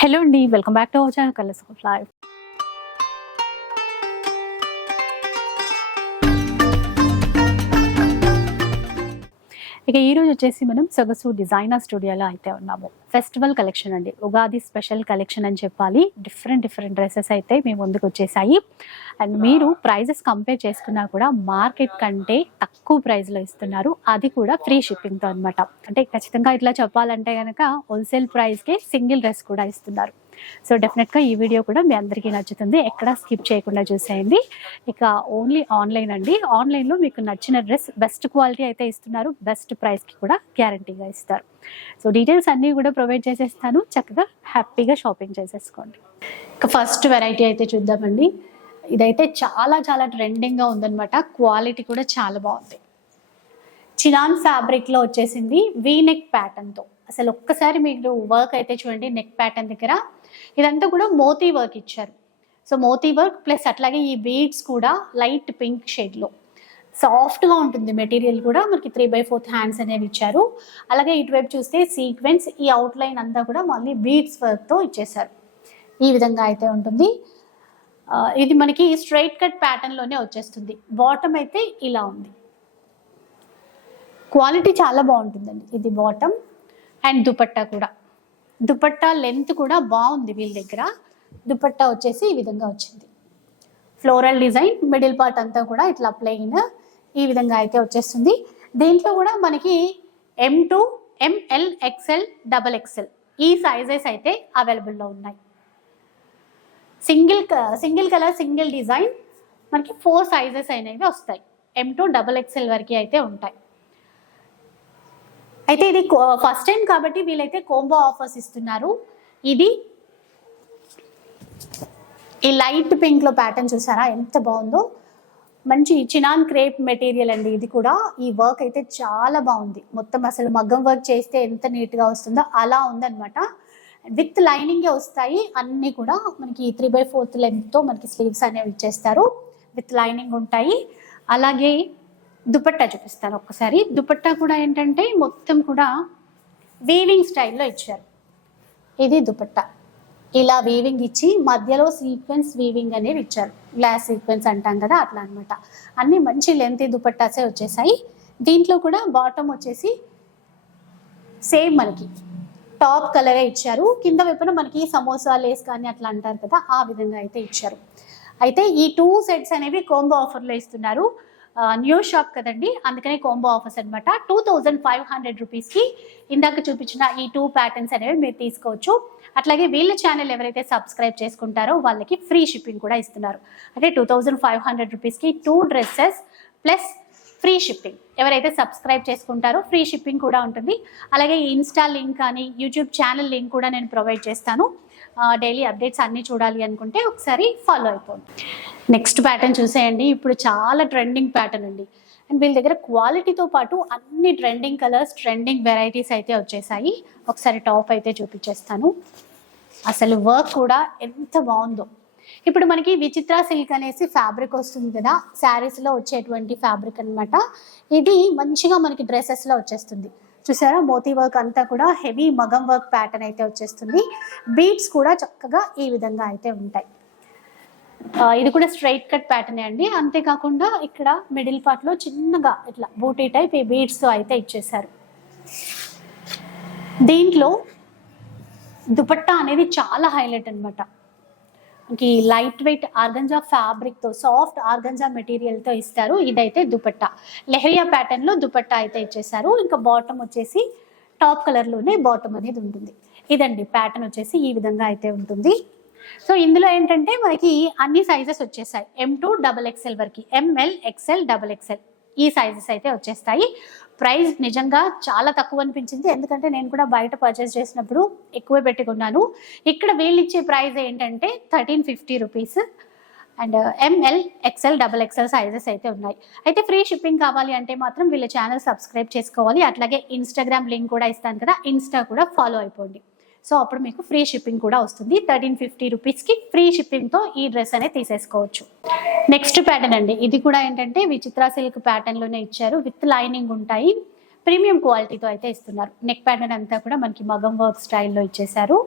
Hello అండి, welcome back to our channel colours of life. ఇక ఈరోజు వచ్చేసి మనం సొగసు డిజైనర్ స్టూడియోలో అయితే ఉన్నాము. ఫెస్టివల్ కలెక్షన్ అండి, ఉగాది స్పెషల్ కలెక్షన్ అని చెప్పాలి. డిఫరెంట్ డ్రెస్సెస్ అయితే మీ ముందుకు వచ్చేసాయి. అండ్ మీరు ప్రైజెస్ కంపేర్ చేసుకున్నా కూడా మార్కెట్ కంటే తక్కువ ప్రైస్లో ఇస్తున్నారు, అది కూడా ఫ్రీ షిప్పింగ్తో అనమాట. అంటే ఖచ్చితంగా ఇట్లా చెప్పాలంటే కనుక హోల్సేల్ ప్రైస్కే సింగిల్ డ్రెస్ కూడా ఇస్తున్నారు. సో డెఫినెట్గా ఈ వీడియో కూడా మీ అందరికీ నచ్చుతుంది, ఎక్కడ స్కిప్ చేయకుండా చూసేయండి. ఇక ఓన్లీ ఆన్లైన్ అండి, ఆన్లైన్లో మీకు నచ్చిన డ్రెస్ బెస్ట్ క్వాలిటీ అయితే ఇస్తున్నారు, బెస్ట్ ప్రైస్కి కూడా గ్యారంటీగా ఇస్తారు. సో డీటెయిల్స్ అన్నీ కూడా ప్రొవైడ్ చేసేస్తాను, చక్కగా హ్యాపీగా షాపింగ్ చేసేసుకోండి. ఇక ఫస్ట్ వెరైటీ అయితే చూద్దామండి. ఇదైతే చాలా ట్రెండింగ్గా ఉందన్నమాట, క్వాలిటీ కూడా చాలా బాగుంది. చినాన్ ఫ్యాబ్రిక్లో వచ్చేసింది, వీ నెక్ ప్యాటర్న్తో. అసలు ఒక్కసారి మీరు వర్క్ అయితే చూడండి, నెక్ ప్యాటర్న్ దగ్గర ఇదంతా కూడా మోతీ వర్క్ ఇచ్చారు. సో మోతీ వర్క్ ప్లస్ అట్లాగే ఈ బీడ్స్ కూడా లైట్ పింక్ షేడ్లో సాఫ్ట్గా ఉంటుంది. మెటీరియల్ కూడా మనకి 3/4 హ్యాండ్స్ అనేవి ఇచ్చారు. అలాగే ఇటువైపు చూస్తే సీక్వెన్స్, ఈ అవుట్లైన్ అంతా కూడా మళ్ళీ బీడ్స్ వర్క్తో ఇచ్చేసారు. ఈ విధంగా అయితే ఉంటుంది. ఇది మనకి స్ట్రైట్ కట్ ప్యాటర్న్లోనే వచ్చేస్తుంది. బాటమ్ అయితే ఇలా ఉంది, క్వాలిటీ చాలా బాగుంటుందండి. ఇది బాటమ్ అండ్ దుపట్టా కూడా, దుపట్టా లెంత్ కూడా బాగుంది వీళ్ళ దగ్గర. దుపట్టా వచ్చేసి ఈ విధంగా వచ్చింది, ఫ్లోరల్ డిజైన్, మిడిల్ పార్ట్ అంతా కూడా ఇట్లా ప్లెయిన్ ఈ విధంగా అయితే వచ్చేస్తుంది. దీంట్లో కూడా మనకి M2, ML, XL, XXL ఈ సైజెస్ అయితే అవైలబుల్లో ఉన్నాయి. సింగిల్ కలర్ సింగిల్ డిజైన్ మనకి 4 సైజెస్ అనేవి వస్తాయి. M2, XXL వరకు అయితే ఉంటాయి. అయితే ఇది ఫస్ట్ టైం కాబట్టి వీళ్ళైతే కోంబో ఆఫర్స్ ఇస్తున్నారు. ఇది ఈ లైట్ పింక్లో ప్యాటర్న్ చూసారా ఎంత బాగుందో, మంచి చినాన్ క్రేప్ మెటీరియల్ అండి. ఇది కూడా ఈ వర్క్ అయితే చాలా బాగుంది. మొత్తం అసలు మగ్గం వర్క్ చేస్తే ఎంత నీట్గా వస్తుందో అలా ఉందన్నమాట. విత్ లైనింగే వస్తాయి అన్నీ కూడా. మనకి 3/4 లెంగ్త్తో మనకి స్లీవ్స్ అనేవి ఇచ్చేస్తారు, విత్ లైనింగ్ ఉంటాయి. అలాగే దుపట్టా చూపిస్తాను ఒక్కసారి. దుపట్టా కూడా ఏంటంటే మొత్తం కూడా వీవింగ్ స్టైల్లో ఇచ్చారు. ఇది దుపట్టా ఇలా వీవింగ్ ఇచ్చి మధ్యలో సీక్వెన్స్ వీవింగ్ అనేవి ఇచ్చారు, గ్లాస్ సీక్వెన్స్ అంటాం కదా అట్లా అనమాట. అన్నీ మంచి లెంత్ దుపట్టాసే వచ్చేసాయి. దీంట్లో కూడా బాటమ్ వచ్చేసి సేమ్ మనకి టాప్ కలరే ఇచ్చారు. కింద వైపున మనకి సమోసా లేస్ కానీ అట్లా అంటారు కదా, ఆ విధంగా అయితే ఇచ్చారు. అయితే ఈ 2 సెట్స్ అనేవి కోంబో ఆఫర్లో ఇస్తున్నారు. న్యూ షాప్ కదండి, అందుకనే కోంబో ఆఫర్స్ అనమాట. 2500 రూపీస్కి ఇందాక చూపించిన ఈ 2 ప్యాటర్న్స్ అనేవి మీరు తీసుకోవచ్చు. అట్లాగే వీళ్ళ ఛానల్ ఎవరైతే సబ్స్క్రైబ్ చేసుకుంటారో వాళ్ళకి ఫ్రీ షిప్పింగ్ కూడా ఇస్తున్నారు. అంటే 2500 రూపీస్కి 2 డ్రెస్సెస్ ప్లస్ ఫ్రీ షిప్పింగ్. ఎవరైతే సబ్స్క్రైబ్ చేసుకుంటారో ఫ్రీ షిప్పింగ్ కూడా ఉంటుంది. అలాగే ఇన్స్టా లింక్ కానీ యూట్యూబ్ ఛానల్ లింక్ కూడా నేను ప్రొవైడ్ చేస్తాను. డైలీ అప్డేట్స్ అన్నీ చూడాలి అనుకుంటే ఒకసారి ఫాలో అయిపోండి. నెక్స్ట్ ప్యాటర్న్ చూసేయండి. ఇప్పుడు చాలా ట్రెండింగ్ ప్యాటర్న్ అండి. అండ్ వీళ్ళ దగ్గర క్వాలిటీతో పాటు అన్ని ట్రెండింగ్ కలర్స్, ట్రెండింగ్ వెరైటీస్ అయితే వచ్చేసాయి. ఒకసారి టాప్ అయితే చూపించేస్తాను. అసలు వర్క్ కూడా ఎంత బాగుందో. ఇప్పుడు మనకి విచిత్ర సిల్క్ అనేసి ఫ్యాబ్రిక్ వస్తుంది కదా, శారీస్లో వచ్చేటువంటి ఫ్యాబ్రిక్ అనమాట. ఇది మంచిగా మనకి డ్రెస్సెస్లో వచ్చేస్తుంది. చూసారా, మోతీ వర్క్ అంతా కూడా హెవీ మగం వర్క్ ప్యాటర్న్ అయితే వచ్చేస్తుంది. బీడ్స్ కూడా చక్కగా ఈ విధంగా అయితే ఉంటాయి. ఇది కూడా స్ట్రైట్ కట్ ప్యాటర్నే అండి. అంతేకాకుండా ఇక్కడ మిడిల్ పార్ట్లో చిన్నగా ఇట్లా బూటీ టైప్ ఈ బీడ్స్తో అయితే ఇచ్చేసారు. దీంట్లో దుపట్టా అనేది చాలా హైలైట్ అనమాట. మనకి లైట్ వెయిట్ ఆర్గంజా ఫ్యాబ్రిక్తో, సాఫ్ట్ ఆర్గంజా మెటీరియల్తో ఇస్తారు. ఇదైతే దుపట్టా లెహరియా ప్యాటర్న్లో దుపట్టా అయితే ఇచ్చేసారు. ఇంకా బాటమ్ వచ్చేసి టాప్ కలర్లోనే బాటమ్ అనేది ఉంటుంది. ఇదండి ప్యాటర్న్ వచ్చేసి ఈ విధంగా అయితే ఉంటుంది. సో ఇందులో ఏంటంటే మనకి అన్ని సైజెస్ వచ్చేసాయి. M2, XXL వరకు, ML, XL, XXL ఈ సైజెస్ అయితే వచ్చేస్తాయి. ప్రైస్ నిజంగా చాలా తక్కువ అనిపించింది, ఎందుకంటే నేను కూడా బయట పర్చేస్ చేసినప్పుడు ఎక్కువే పెట్టుకున్నాను. ఇక్కడ వీళ్ళు ఇచ్చే ప్రైస్ ఏంటంటే 1350 rupees. And ML, XL, XXL sizes అయితే ఉన్నాయి. అయితే ఫ్రీ షిప్పింగ్ కావాలి అంటే మాత్రం వీళ్ళ ఛానల్ సబ్స్క్రైబ్ చేసుకోవాలి. అట్లాగే ఇన్స్టాగ్రామ్ లింక్ కూడా ఇస్తాను కదా, ఇన్స్టా కూడా ఫాలో అయిపోండి. సో అప్పుడు మీకు ఫ్రీ షిప్పింగ్ కూడా వస్తుంది. 1350 రూపీస్కి ఫ్రీ షిప్పింగ్తో ఈ డ్రెస్ అనేది తీసేసుకోవచ్చు. నెక్స్ట్ ప్యాటర్న్ అండి. ఇది కూడా ఏంటంటే విచిత్ర సిల్క్ ప్యాటర్న్లోనే ఇచ్చారు, విత్ లైనింగ్ ఉంటాయి. ప్రీమియం క్వాలిటీతో అయితే ఇస్తున్నారు. నెక్ ప్యాటర్న్ అంతా కూడా మనకి మగం వర్క్ స్టైల్లో ఇచ్చేసారు.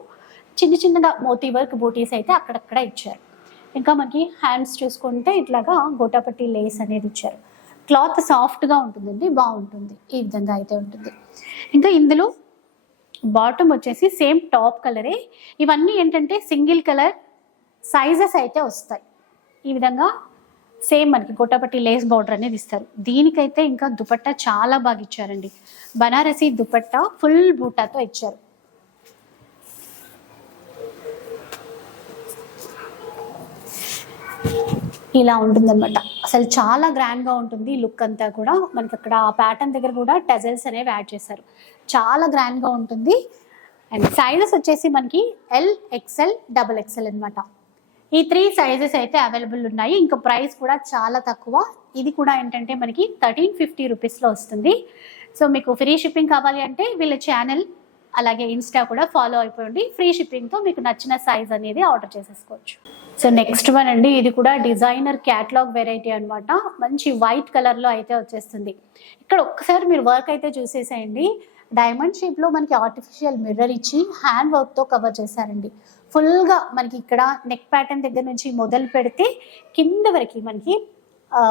చిన్న చిన్నగా మోతీ వర్క్ బూటీస్ అయితే అక్కడక్కడ ఇచ్చారు. ఇంకా మనకి హ్యాండ్స్ చూసుకుంటే ఇట్లాగా గోటాపట్టి లేస్ అనేది ఇచ్చారు. క్లాత్ సాఫ్ట్గా ఉంటుందండి, బాగుంటుంది. ఈ విధంగా అయితే ఉంటుంది. ఇంకా ఇందులో బాటమ్ వచ్చేసి సేమ్ టాప్ కలరే. ఇవన్నీ ఏంటంటే సింగిల్ కలర్ సైజెస్ అయితే వస్తాయి. ఈ విధంగా సేమ్ మనకి గోటాపట్టి లేస్ బార్డర్ అనేది ఇస్తారు. దీనికైతే ఇంకా దుపట్టా చాలా బాగా ఇచ్చారండి. బనారసి దుపట్టా ఫుల్ బూటాతో ఇచ్చారు. ఇలా ఉంటుందన్నమాట. అసలు చాలా గ్రాండ్గా ఉంటుంది లుక్ అంతా కూడా. మనకి అక్కడ ఆ ప్యాటర్న్ దగ్గర కూడా టెజల్స్ అనేవి యాడ్ చేశారు. చాలా గ్రాండ్గా ఉంటుంది. అండ్ సైజెస్ వచ్చేసి మనకి ఎల్, ఎక్స్ఎల్, XXL అనమాట. ఈ 3 సైజెస్ అయితే అవైలబుల్ ఉన్నాయి. ఇంకా ప్రైస్ కూడా చాలా తక్కువ. ఇది కూడా ఏంటంటే మనకి 1350 రూపీస్లో వస్తుంది. సో మీకు ఫ్రీ షిప్పింగ్ కావాలి అంటే వీళ్ళ ఛానల్ అలాగే ఇన్స్టా కూడా ఫాలో అయిపోయింది. ఫ్రీ షిప్పింగ్తో మీకు నచ్చిన సైజ్ అనేది ఆర్డర్ చేసేసుకోవచ్చు. సో నెక్స్ట్ వన్ అండి, ఇది కూడా డిజైనర్ క్యాటలాగ్ వెరైటీ అనమాట. మంచి వైట్ కలర్లో అయితే వచ్చేస్తుంది. ఇక్కడ ఒక్కసారి మీరు వర్క్ అయితే చూసేసేయండి. డైమండ్ షేప్లో మనకి ఆర్టిఫిషియల్ మిర్రర్ ఇచ్చి హ్యాండ్ వర్క్తో కవర్ చేశారండి. ఫుల్గా మనకి ఇక్కడ నెక్ ప్యాటర్న్ దగ్గర నుంచి మొదలు పెడితే కింద వరకు మనకి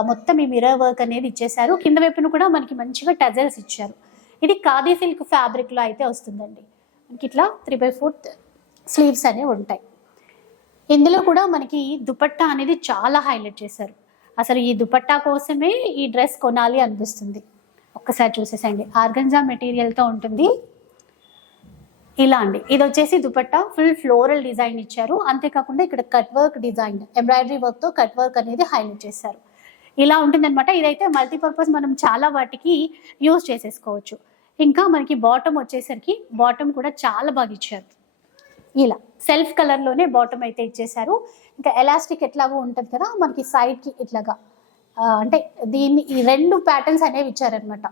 మొత్తం ఈ మిర్రర్ వర్క్ అనేది ఇచ్చేసారు. కింద వైపున కూడా మనకి మంచిగా టజల్స్ ఇచ్చారు. ఇది ఖాదీ సిల్క్ ఫ్యాబ్రిక్లో అయితే వస్తుందండి. మనకి ఇట్లా 3/4 స్లీవ్స్ అనేవి ఉంటాయి. ఇందులో కూడా మనకి దుపట్టా అనేది చాలా హైలైట్ చేశారు. అసలు ఈ దుపట్టా కోసమే ఈ డ్రెస్ కొనాలి అనిపిస్తుంది. ఒక్కసారి చూసేసండి. ఆర్గంజా మెటీరియల్తో ఉంటుంది. ఇలా అండి, ఇది వచ్చేసి దుపట్టా ఫుల్ ఫ్లోరల్ డిజైన్ ఇచ్చారు. అంతేకాకుండా ఇక్కడ కట్ వర్క్ డిజైన్, ఎంబ్రాయిడరీ వర్క్తో కట్ వర్క్ అనేది హైలైట్ చేశారు. ఇలా ఉంటుందన్నమాట. ఇదైతే మల్టీపర్పస్ మనం చాలా వాటికి యూజ్ చేసేసుకోవచ్చు. ఇంకా మనకి బాటమ్ వచ్చేసరికి బాటమ్ కూడా చాలా బాగా ఇచ్చారు. ఇలా సెల్ఫ్ కలర్లోనే బాటమ్ అయితే ఇచ్చేసారు. ఇంకా ఎలాస్టిక్ ఎట్లాగో ఉంటుంది కదా మనకి సైడ్కి ఇట్లాగా, అంటే దీన్ని ఈ 2 ప్యాటర్న్స్ అనేవి ఇచ్చారనమాట.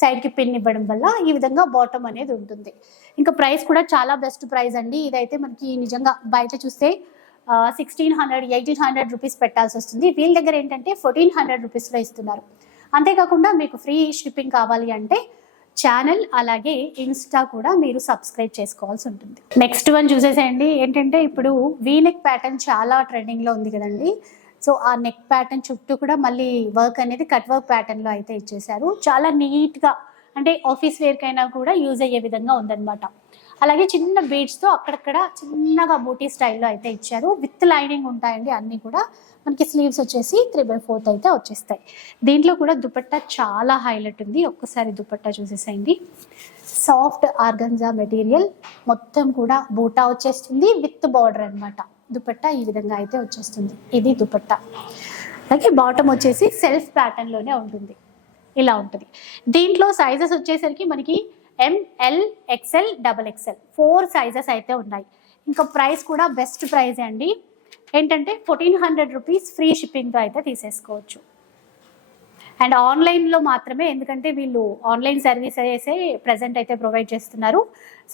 సైడ్కి పిన్ ఇవ్వడం వల్ల ఈ విధంగా బాటమ్ అనేది ఉంటుంది. ఇంకా ప్రైస్ కూడా చాలా బెస్ట్ ప్రైస్ అండి. ఇదైతే మనకి నిజంగా బయట చూస్తే 1600, 1800 రూపీస్ పెట్టాల్సి వస్తుంది. వీళ్ళ దగ్గర ఏంటంటే 1400 రూపీస్లో ఇస్తున్నారు. అంతేకాకుండా మీకు ఫ్రీ షిప్పింగ్ కావాలి అంటే ఛానల్ అలాగే ఇన్స్టా కూడా మీరు సబ్స్క్రైబ్ చేసుకోవాల్సి ఉంటుంది. నెక్స్ట్ వన్ చూసేసేయండి. ఏంటంటే ఇప్పుడు వీ నెక్ ప్యాటర్న్ చాలా ట్రెండింగ్లో ఉంది కదండి. సో ఆ నెక్ ప్యాటర్న్ చుట్టూ కూడా మళ్ళీ వర్క్ అనేది కట్ వర్క్ ప్యాటర్న్లో అయితే ఇచ్చేసారు. చాలా నీట్గా, అంటే ఆఫీస్ వేర్కైనా కూడా యూజ్ అయ్యే విధంగా ఉందన్నమాట. అలాగే చిన్న బీడ్స్తో అక్కడక్కడ చిన్నగా బూటీ స్టైల్లో అయితే ఇచ్చారు. విత్ లైనింగ్ ఉంటాయండి అన్నీ కూడా. మనకి స్లీవ్స్ వచ్చేసి 3/4 అయితే వచ్చేస్తాయి. దీంట్లో కూడా దుపట్టా చాలా హైలైట్ ఉంది. ఒక్కసారి దుపట్టా చూసేసేయండి. సాఫ్ట్ ఆర్గంజా మెటీరియల్, మొత్తం కూడా బూటా వచ్చేస్తుంది విత్ బార్డర్ అనమాట. దుపట్టా ఈ విధంగా అయితే వచ్చేస్తుంది. ఇది దుపట్టా. అలాగే బాటమ్ వచ్చేసి సెల్ఫ్ ప్యాటర్న్లోనే ఉంటుంది. ఇలా ఉంటుంది. దీంట్లో సైజెస్ వచ్చేసరికి మనకి ML, XL, XXL 4 సైజెస్ అయితే ఉన్నాయి. ఇంకా ప్రైస్ కూడా బెస్ట్ ప్రైస్ అండి. ఏంటంటే 1400 రూపీస్ ఫ్రీ షిప్పింగ్తో అయితే తీసేసుకోవచ్చు. అండ్ ఆన్లైన్లో మాత్రమే, ఎందుకంటే వీళ్ళు ఆన్లైన్ సర్వీసెసే ప్రజెంట్ అయితే ప్రొవైడ్ చేస్తున్నారు.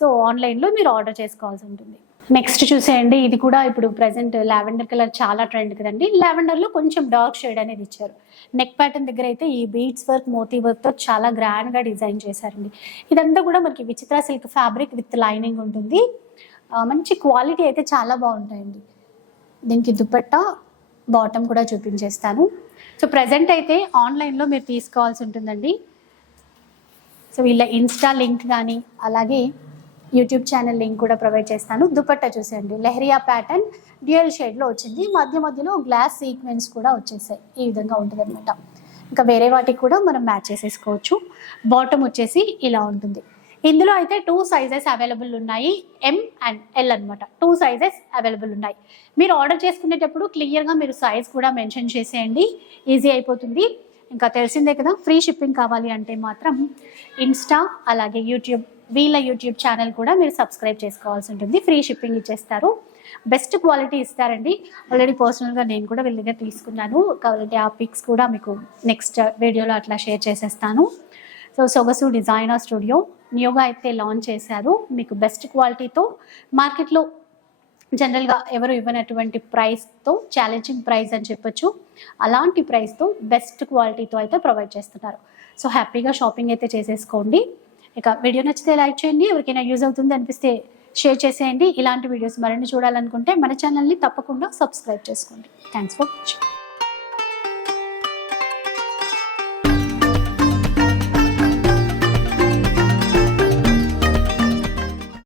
సో ఆన్లైన్లో మీరు ఆర్డర్ చేసుకోవాల్సి ఉంటుంది. నెక్స్ట్ చూసేయండి. ఇది కూడా ఇప్పుడు ప్రజెంట్ లావెండర్ కలర్ చాలా ట్రెండ్ కదండి. లావెండర్లో కొంచెం డార్క్ షేడ్ అనేది ఇచ్చారు. నెక్ ప్యాటర్న్ దగ్గర అయితే ఈ బీడ్స్ వర్క్, మోతీ వర్క్తో చాలా గ్రాండ్గా డిజైన్ చేశారండి. ఇదంతా కూడా మనకి విచిత్ర సిల్క్ ఫ్యాబ్రిక్ విత్ లైనింగ్ ఉంటుంది. మంచి క్వాలిటీ అయితే చాలా బాగుంటాయండి. దీనికి దుపట్టా, బాటమ్ కూడా చూపించేస్తాను. సో ప్రజెంట్ అయితే ఆన్లైన్లో మీరు తీసుకోవాల్సి ఉంటుందండి. సో వీళ్ళ ఇన్స్టా లింక్ కానీ అలాగే యూట్యూబ్ ఛానల్ లింక్ కూడా ప్రొవైడ్ చేస్తాను. దుపట్టా చూసేయండి. లెహరియా ప్యాటర్న్ డ్యూయల్ షేడ్లో వచ్చింది. మధ్యలో గ్లాస్ సీక్వెన్స్ కూడా వచ్చేసాయి. ఈ విధంగా ఉంటుంది అనమాట. ఇంకా వేరే వాటికి కూడా మనం మ్యాచ్ చేసేసుకోవచ్చు. బాటమ్ వచ్చేసి ఇలా ఉంటుంది. ఇందులో అయితే 2 సైజెస్ అవైలబుల్ ఉన్నాయి. M and L అనమాట. 2 సైజెస్ అవైలబుల్ ఉన్నాయి. మీరు ఆర్డర్ చేసుకునేటప్పుడు క్లియర్గా మీరు సైజ్ కూడా మెన్షన్ చేసేయండి. ఈజీ అయిపోతుంది. ఇంకా తెలిసిందే కదా, ఫ్రీ షిప్పింగ్ కావాలి అంటే మాత్రం ఇన్స్టా అలాగే వీళ్ళ యూట్యూబ్ ఛానల్ కూడా మీరు సబ్స్క్రైబ్ చేసుకోవాల్సి ఉంటుంది. ఫ్రీ షిప్పింగ్ ఇచ్చేస్తారు. బెస్ట్ క్వాలిటీ ఇస్తారండి. ఆల్రెడీ పర్సనల్గా నేను కూడా వీళ్ళ దగ్గర తీసుకున్నాను. కాబట్టి ఆ పిక్స్ కూడా మీకు నెక్స్ట్ వీడియోలో అట్లా షేర్ చేసేస్తాను. సో సొగసు డిజైనర్ స్టూడియో న్యూగా అయితే లాంచ్ చేశారు. మీకు బెస్ట్ క్వాలిటీతో, మార్కెట్లో జనరల్గా ఎవరు ఇవ్వనటువంటి ప్రైస్తో, ఛాలెంజింగ్ ప్రైస్ అని చెప్పొచ్చు, అలాంటి ప్రైస్తో బెస్ట్ క్వాలిటీతో అయితే ప్రొవైడ్ చేస్తున్నారు. సో హ్యాపీగా షాపింగ్ అయితే చేసేసుకోండి. ఇక వీడియో నచ్చితే లైక్ చేయండి. ఎవరికైనా యూజ్ అవుతుంది అనిపిస్తే షేర్ చేసేయండి. ఇలాంటి వీడియోస్ మరిన్ని చూడాలనుకుంటే మన ఛానల్ని తప్పకుండా సబ్స్క్రైబ్ చేసుకోండి. Thanks for watching.